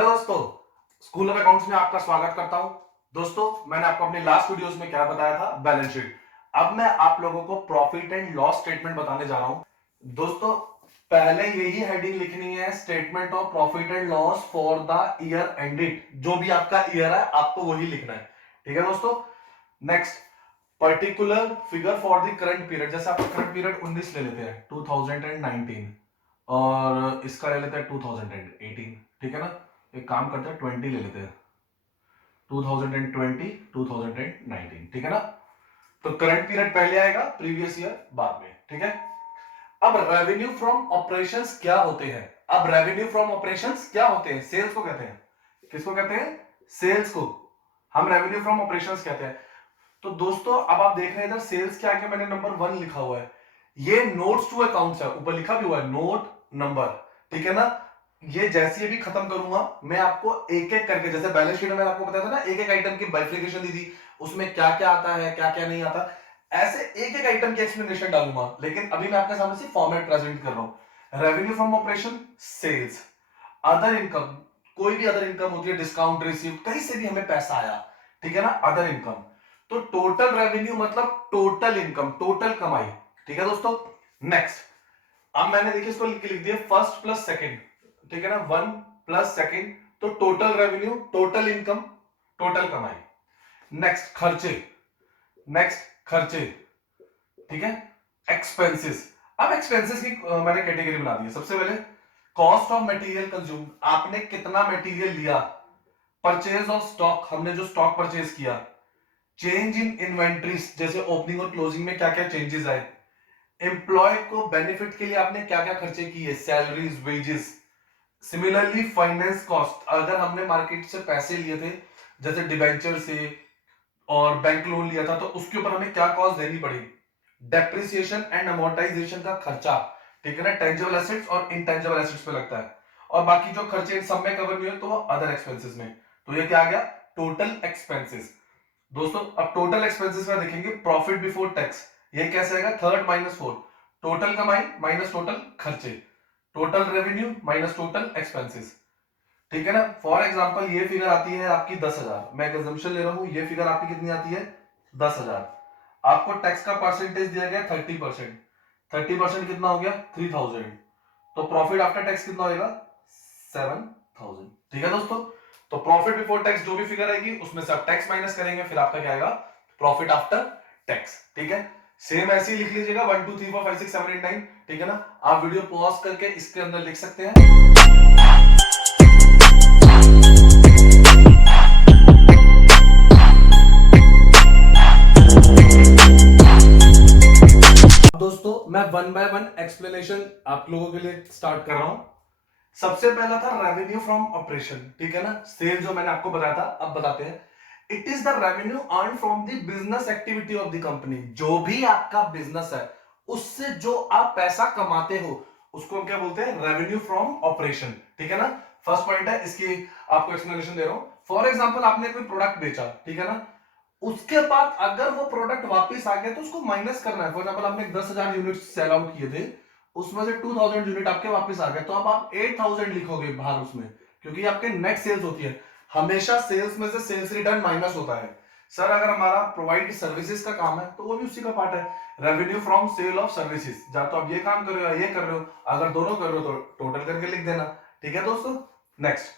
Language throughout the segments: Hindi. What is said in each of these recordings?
हेलो दोस्तों, स्कूल ऑफ अकाउंट्स में आपका स्वागत करता हूं। दोस्तों, मैंने आपको अपने लास्ट वीडियोस में क्या बताया था? Balance sheet. अब मैं आप लोगों को प्रॉफिट एंड लॉस स्टेटमेंट बताने जा रहा हूं। दोस्तों, पहले यही हेडिंग लिखनी है, statement of profit and loss for the year ended. जो भी आपका ईयर है आपको वही लिखना है, ठीक है दोस्तों। Next, particular figure for the current period. जैसे आप करंट पीरियड 19 ले लेते हैं, 2019, और इसका ले लेते हैं 2018, ठीक है ना। एक काम करते हैं, 20 ले लेते हैं, 2020 2019, ठीक है ना। तो करंट पीरियड पहले आएगा, प्रीवियस ईयर बाद में, ठीक है। अब रेवेन्यू फ्रॉम ऑपरेशंस क्या होते हैं? अब रेवेन्यू फ्रॉम ऑपरेशंस क्या होते हैं? सेल्स को कहते हैं। किसको कहते हैं? सेल्स को हम रेवेन्यू फ्रॉम ऑपरेशंस कहते हैं। तो दोस्तों, अब आप देख रहे हैं इधर सेल्स के आगे मैंने नंबर 1 लिखा हुआ है। ये नोट्स टू अकाउंट्स है, ऊपर लिखा भी हुआ है नोट नंबर, ठीक है ना। ये जैसे भी खत्म करूंगा मैं आपको एक एक करके, जैसे बैलेंस शीट में आपको बताया था ना, एक एक आइटम की बाइफिकेशन दी थी, उसमें क्या क्या आता है क्या क्या नहीं आता, ऐसे एक एक आइटम की एक्सप्लेनेशन डालूंगा। लेकिन अभी मैं आपके सामने सिर्फ फॉर्मेट प्रेजेंट कर रहा हूं। Revenue from operation, sales, other income, कोई भी अदर इनकम होती है, डिस्काउंट रिसीव, कहीं से भी हमें पैसा आया, ठीक है ना, अदर इनकम। तो टोटल रेवेन्यू मतलब टोटल इनकम, टोटल कमाई, ठीक है दोस्तों। नेक्स्ट, अब मैंने देखिए इसको लिख दिया फर्स्ट प्लस सेकंड, ठीक है ना, 1 प्लस सेकंड, तो total revenue, total income, total कमाई। नेक्स्ट खर्चे, नेक्स्ट खर्चे, ठीक है। एक्सपेंसेस, अब एक्सपेंसेस की मैंने कैटेगरी बना दी है। सबसे पहले कॉस्ट ऑफ मटेरियल कंज्यूम, आपने कितना मटेरियल लिया। परचेज ऑफ स्टॉक, हमने जो स्टॉक परचेज किया। चेंज इन इन्वेंट्रीज, जैसे ओपनिंग और क्लोजिंग में क्या क्या चेंजेस आए। एम्प्लॉय को बेनिफिट के लिए आपने क्या क्या खर्चे किए, salaries, wages. Similarly finance cost, अगर हमने मार्केट से पैसे लिए थे, जैसे डिबेंचर से और बैंक लोन लिया था, तो उसके ऊपर हमें क्या कॉस्ट देनी पड़ी। डेप्रिसिएशन एंड अमोर्टाइजेशन का खर्चा, ठीक है ना, टेंजिबल एसेट्स और इनटेंजिबल एसेट्स पे लगता है। और बाकी जो खर्चे इन सब में कवर नहीं हुए तो वो अदर एक्सपेंसेस में। तो ये क्या आ गया? Total expenses. दोस्तों, अब टोटल एक्सपेंसेस में देखेंगे प्रॉफिट बिफोर टैक्स, ये कैसे आएगा? 3 माइनस 4, टोटल कमाई माइनस टोटल खर्चे, total revenue minus total expenses, ठीक है ना। फॉर एग्जांपल ये फिगर आती है आपकी 10,000, मैं एक एग्जांपल ले रहा हूं, ये फिगर आपकी कितनी आती है? 10,000। आपको टैक्स का परसेंटेज दिया गया 30%, 30% कितना हो गया? 3,000। तो प्रॉफिट आफ्टर टैक्स कितना होगा? 7,000, ठीक है दोस्तों। तो प्रॉफिट बिफोर टैक्स जो भी फिगर आएगी उसमें से आप टैक्स माइनस करेंगे, फिर आपका क्या आएगा? प्रॉफिट आफ्टर टैक्स, ठीक है। सेम ऐसे ही लिख लीजिएगा 1 2 3 4 5 6 7 8 9, ठीक है ना। आप वीडियो पॉज करके इसके अंदर लिख सकते हैं। दोस्तों, मैं 1 बाय 1 एक्सप्लेनेशन आप लोगों के लिए स्टार्ट कर रहा हूं। सबसे पहला था रेवेन्यू फ्रॉम ऑपरेशन, ठीक है ना, सेल जो मैंने आपको बताया था। अब बताते हैं, it is the revenue earn from the business activity of the company. जो भी आपका बिजनेस है उससे जो आप पैसा कमाते हो उसको हम क्या बोलते हैं? रेवेन्यू फ्रॉम ऑपरेशन, ठीक है ना। फर्स्ट पॉइंट है, इसकी आपको एक्सप्लेनेशन दे रहा हूं। फॉर एग्जाम्पल, आपने कोई प्रोडक्ट बेचा, ठीक है ना, उसके बाद अगर वो प्रोडक्ट वापस आ गया तो उसको माइनस करना है। फॉर एग्जाम्पल, आपने 10,000 यूनिट सेल आउट किए थे, उसमें से 2,000 यूनिट आपके वापस आ गए, तो अब आप 8,000 लिखोगे बाहर उसमें, क्योंकि आपके नेट सेल्स होती है। हमेशा सेल्स में से सेल्स रिटर्न माइनस होता है। सर, अगर हमारा प्रोवाइड सर्विसेज का काम है तो वो भी उसी का पार्ट है, revenue from sale of services. या तो आप ये काम कर रहे हो या ये कर रहे हो, अगर दोनों कर रहे हो तो टोटल करके लिख देना, ठीक है दोस्तों। नेक्स्ट,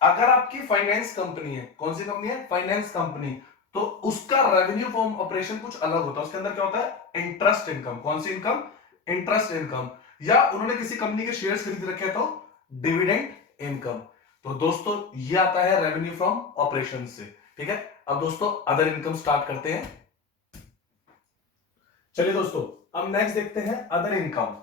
अगर आपकी फाइनेंस कंपनी है, कौन सी कंपनी है? फाइनेंस कंपनी, तो उसका रेवेन्यू फ्रॉम ऑपरेशन कुछ अलग होता है। उसके अंदर क्या होता है? Interest income. कौन सी इनकम? Interest income. या उन्होंने किसी कंपनी के शेयर्स खरीद रखे हैं तो डिविडेंड इनकम। तो दोस्तों, ये आता है रेवेन्यू फ्रॉम ऑपरेशन से, ठीक है। अब दोस्तों, अदर इनकम स्टार्ट करते हैं। चलिए दोस्तों, अब नेक्स्ट देखते हैं अदर इनकम।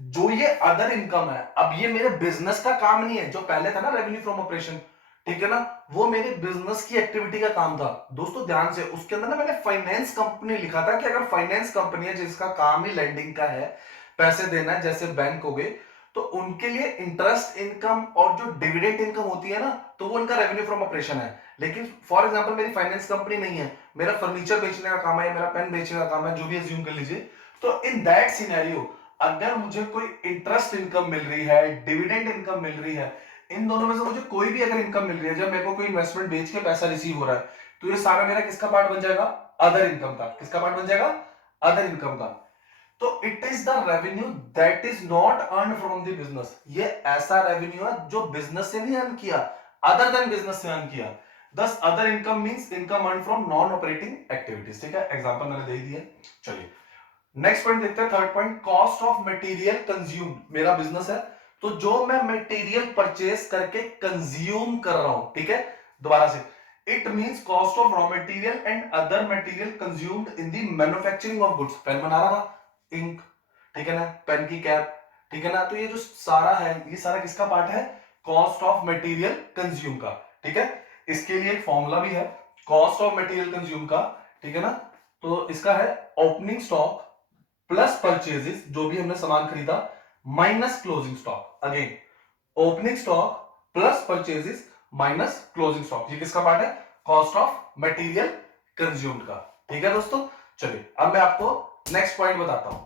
जो ये अदर इनकम है, अब ये मेरे बिजनेस का काम नहीं है। जो पहले था ना रेवेन्यू फ्रॉम ऑपरेशन, ठीक है ना, वो मेरे बिजनेस की एक्टिविटी का काम था। दोस्तों ध्यान से, उसके अंदर ना मैंने फाइनेंस कंपनी लिखा था कि अगर फाइनेंस कंपनी है जिसका काम ही लेंडिंग का है, पैसे देना है, जैसे बैंक हो गए, तो उनके लिए इंटरेस्ट इनकम और जो डिविडेंड इनकम होती है ना, तो वो उनका रेवेन्यू फ्रॉम ऑपरेशन है। लेकिन फॉर एग्जांपल, मेरी फाइनेंस कंपनी नहीं है, मेरा फर्नीचर बेचने का काम है, मेरा पेन बेचने का काम है, जो भी एज्यूम कर लीजिए। तो इन दैट सिनेरियो, अगर मुझे कोई इंटरेस्ट इनकम मिल रही है, डिविडेंड इनकम मिल रही है, इन दोनों में से मुझे कोई भी अगर इनकम मिल रही है, जब मेरे को कोई इन्वेस्टमेंट बेच के पैसा रिसीव हो रहा है, तो ये सारा मेरा किसका पार्ट बन जाएगा? अदर इनकम का। किसका पार्ट बन जाएगा? अदर इनकम का। तो it is the revenue that is not earn from the business. ये ऐसा रेवेन्यू है जो बिजनेस से नहीं अर्न किया, अदर देन बिजनेस से अर्न किया। दस other income means income earn from non operating activities. ठीक है, एग्जांपल मैंने दे दिया। चलिए नेक्स्ट पॉइंट देखते हैं, third point, cost of material consumed. मेरा बिजनेस है, तो जो मैं मटेरियल परचेज करके कंज्यूम कर रहा हूं, ठीक है, दोबारा से, it means cost of raw material and other material consumed in the manufacturing of goods. Pen बना रहा था, इंक, ठीक है ना, पेन की कैप, ठीक है ना, तो ये जो सारा है, ये सारा किसका पार्ट है? कॉस्ट ऑफ मटेरियल कंज्यूम का। ठीक है, इसके लिए एक फॉर्मूला भी है कॉस्ट ऑफ मटेरियल कंज्यूम का, ठीक है ना। तो इसका है ओपनिंग स्टॉक प्लस परचेजेस, जो भी हमने सामान खरीदा, minus closing stock. Again opening stock plus purchases minus closing stock, ये किसका पार्ट है? कॉस्ट ऑफ मटेरियल कंज्यूम्ड का। ठीक है दोस्तों, चलिए अब मैं आपको नेक्स्ट पॉइंट बताता हूं,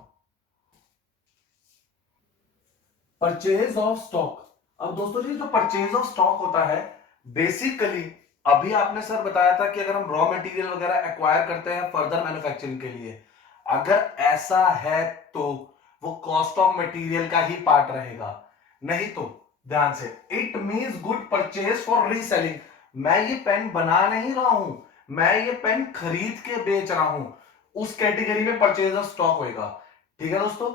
परचेज ऑफ स्टॉक। अब दोस्तों जी, जो परचेज ऑफ स्टॉक होता है, बेसिकली अभी आपने सर बताया था कि अगर हम रॉ मटेरियल वगैरह एक्वायर करते हैं फर्दर मैन्युफैक्चरिंग के लिए, अगर ऐसा है तो वो कॉस्ट ऑफ मटेरियल का ही पार्ट रहेगा। नहीं तो ध्यान से, it means good purchase for reselling. मैं ये पेन बना नहीं रहा हूं, मैं ये पेन खरीद के बेच रहा हूं, उस कैटेगरी में परचेज ऑफ स्टॉक होगा। ठीक है दोस्तों,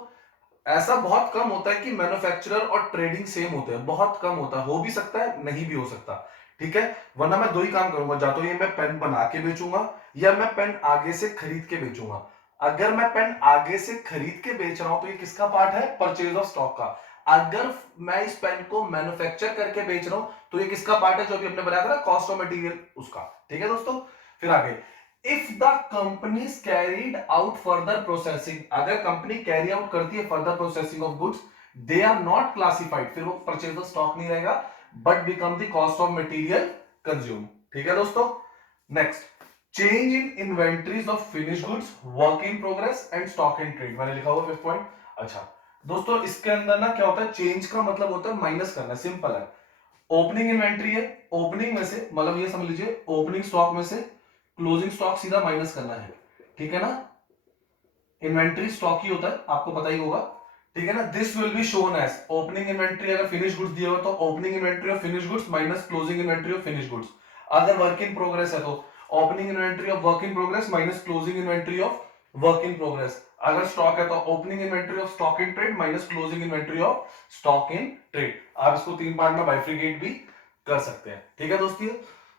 ऐसा बहुत कम होता है कि मैन्युफैक्चरर और ट्रेडिंग सेम होते हैं, बहुत कम होता है, हो भी सकता है, नहीं भी हो सकता। ठीक है, वरना मैं दो ही काम करूंगा, या तो ये मैं पेन बना के बेचूंगा या मैं पेन आगे से खरीद के बेचूंगा। अगर मैं पेन आगे से खरीद के बेच रहा हूं तो ये किसका पार्ट है? परचेज ऑफ स्टॉक का। अगर मैं इस पेन को मैन्युफैक्चर करके बेच रहा हूं तो ये किसका पार्ट है? जो अभी हमने बनाया था ना, कॉस्ट ऑफ मटेरियल, उसका। ठीक है दोस्तों, फिर आगे, if the company carried out further processing, अगर कंपनी कैरी आउट करती है further processing of goods, they are not classified, फिर वो परचेज ऑफ स्टॉक नहीं रहेगा, but become the cost of material consume. ठीक है दोस्तों, next, change in inventories of finish goods, work in progress and stock in trade, मैंने लिखा हुआ फिफ्थ पॉइंट। अच्छा दोस्तों, इसके अंदर ना क्या होता है, चेंज का मतलब होता है माइनस करना, सिंपल है। ओपनिंग इन्वेंट्री है, ओपनिंग में से मतलब ये समझ लीजिए, ओपनिंग स्टॉक में से क्लोजिंग स्टॉक सीधा माइनस करना है। ठीक है ना, इन्वेंट्री स्टॉक ही होता है, आपको पता ही होगा। ठीक है ना, this will be shown as opening inventory, अगर फिनिश गुड्स दिया हो तो opening inventory of finish goods minus closing inventory of finish goods. अगर वर्क इन प्रोग्रेस है तो opening inventory of work in progress minus closing inventory of work in progress. अगर स्टॉक है तो opening inventory of stock in trade minus closing inventory of stock in trade. आप इसको तीन पार्ट में बाइफ्रिकेट भी कर सकते हैं। ठीक है दोस्तों,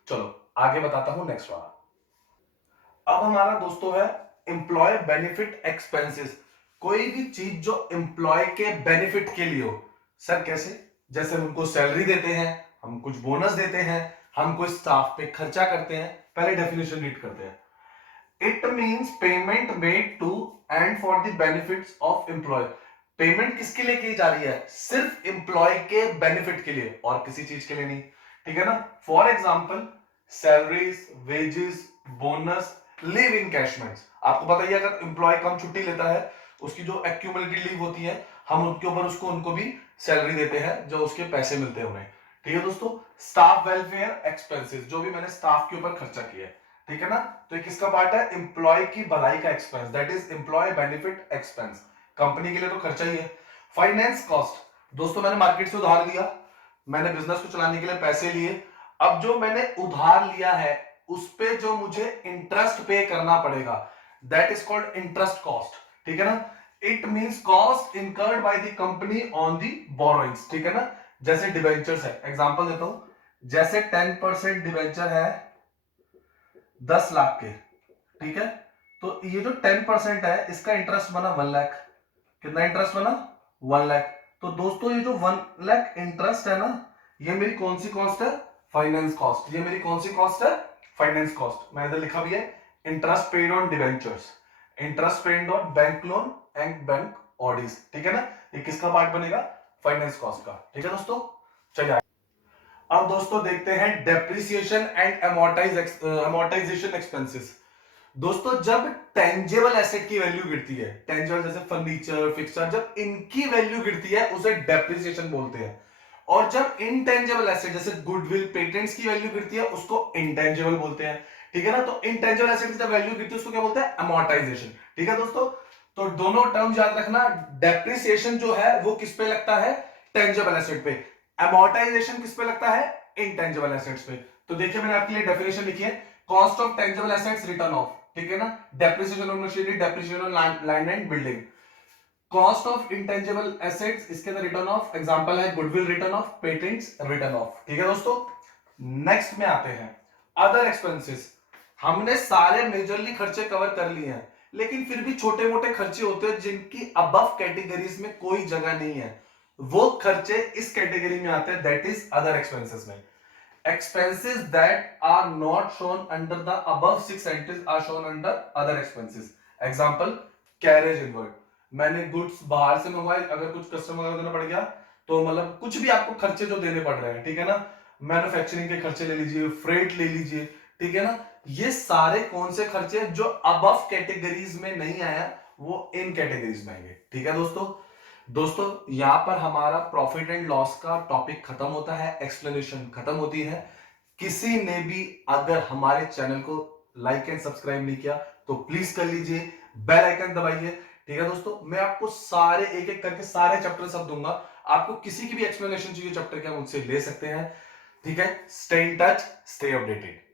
चलो आगे बताता हूं नेक्स्ट वाला। अब हमारा दोस्तों है एम्प्लॉय बेनिफिट एक्सपेंसेस। कोई भी चीज जो एम्प्लॉय के बेनिफिट के लिए हो। सर कैसे? जैसे हम उनको सैलरी देते हैं, हम कुछ बोनस देते हैं, हम कोई स्टाफ पे खर्चा करते हैं। पहले डेफिनेशन रीड करते हैं। It means payment made to and for the benefits of employee. Payment किसके लिए की जा रही है? सिर्फ एम्प्लॉय के बेनिफिट के लिए, और किसी चीज के लिए नहीं। ठीक है ना, for example salaries, wages, bonus, leave encashments. आपको पता ही है, अगर एम्प्लॉय कम छुट्टी लेता है, उसकी जो एक्यूमुलेटेड लीव होती है, हम उनके ऊपर उनको भी सैलरी देते हैं, जो उसके पैसे मिलते हैं उन्हें। ठीक है दोस्तों, स्टाफ वेलफेयर एक्सपेंसेस, जो भी मैंने स्टाफ के ऊपर खर्चा किया है। ठीक है ना, तो ये किसका पार्ट है? एम्प्लॉय की भलाई का expense, that is employee benefit expense. Company के लिए तो खर्चा ही है। फाइनेंस कॉस्ट, दोस्तों मैंने मार्केट से उधार लिया, मैंने बिजनेस को चलाने के लिए पैसे लिए, अब जो मैंने उधार लिया है उस पे जो मुझे इंटरेस्ट पे करना पड़ेगा, that is called interest cost. ठीक है ना, it means cost incurred by the company on the borrowings. ठीक है ना, जैसे डिबेंचर्स है, एग्जांपल देता हूं, जैसे 10% डिबेंचर है 10 लाख के। ठीक है, तो ये जो 10% है इसका इंटरेस्ट बना 1 लाख। कितना इंटरेस्ट बना? 1 लाख। तो दोस्तों ये जो 1 लाख इंटरेस्ट है ना, ये मेरी कौन सी कॉस्ट है? Finance cost. ये मेरी कौन सी कॉस्ट है? Finance cost. मैं इधर लिखा भी है, interest paid on debentures, interest paid on bank loan and bank ODs. ठीक है ना, ये किसका पार्ट बनेगा? फाइनेंस कॉस्ट का। ठीक है दोस्तों, चलिए अब दोस्तों देखते हैं डेप्रिसिएशन एंड अमोर्टाइजेशन एक्सपेंसेस। दोस्तों जब टेंजेबल एसेट की वैल्यू गिरती है, टेंजेबल जैसे फर्नीचर, फिक्सचर, जब इनकी वैल्यू गिरती है उसे डेप्रिसिएशन बोलते हैं। और जब इंटेंजिबल एसेट जैसे गुडविल, पेटेंट्स की वैल्यू गिरती है उसको इंटेंजिबल बोलते हैं, ठीक है ना। तो इंटेंजिबल एसेट की जब वैल्यू गिरती है उसको क्या बोलते हैं, अमोर्टाइजेशन, ठीक है दोस्तों। तो दोनों टर्म याद रखना, डेप्रिसिएशन जो है वो किस पे लगता है, टेंजिबल एसेट पे, अमोर्टाइजेशन किस पे लगता है, इंटेंजिबल एसेट्स पे। तो देखिए मैंने आपके लिए डेफिनेशन लिखी है, cost of tangible assets return of, ठीक है ना, depreciation of machinery, depreciation on land and building. Cost of intangible assets इसके अंदर रिटर्न ऑफ, एग्जांपल है goodwill return of, patents return of, ठीक है दोस्तों। नेक्स्ट में आते हैं अदर एक्सपेंसेस। हमने सारे मेजरली खर्चे कवर कर लिए हैं, लेकिन फिर भी छोटे मोटे खर्चे होते हैं जिनकी अबव कैटेगरीज में कोई जगह नहीं है, वो खर्चे इस कैटेगरी में आते हैं, दैट इज अदर एक्सपेंसेस में। expenses that are not shown under the above six entities are shown under other expenses. Example, carriage inward, मैंने गुड्स बाहर से मंगवाए, अगर कुछ कस्टमर को देना पड़ गया तो मतलब कुछ भी आपको खर्चे जो देने पड़ रहे हैं, ठीक है ना, मैन्युफैक्चरिंग के खर्चे ले लीजिए, फ्रेट ले लीजिए, ठीक है ना, ये सारे कौन से खर्चे जो अबव कैटेगरीज में नहीं आया वो इन कैटेगरीज में आएंगे, ठीक है दोस्तों। दोस्तों यहां पर हमारा प्रॉफिट एंड लॉस का टॉपिक खत्म होता है, एक्सप्लेनेशन खत्म होती है। किसी ने भी अगर हमारे चैनल को लाइक एंड सब्सक्राइब नहीं किया तो प्लीज कर लीजिए, बेल आइकन दबाइए, ठीक है दोस्तों। मैं आपको सारे एक एक करके सारे चैप्टर सब दूंगा, आपको किसी की भी एक्सप्लेनेशन चाहिए चैप्टर के मुझसे ले सकते हैं, ठीक है। Stay in touch, stay updated.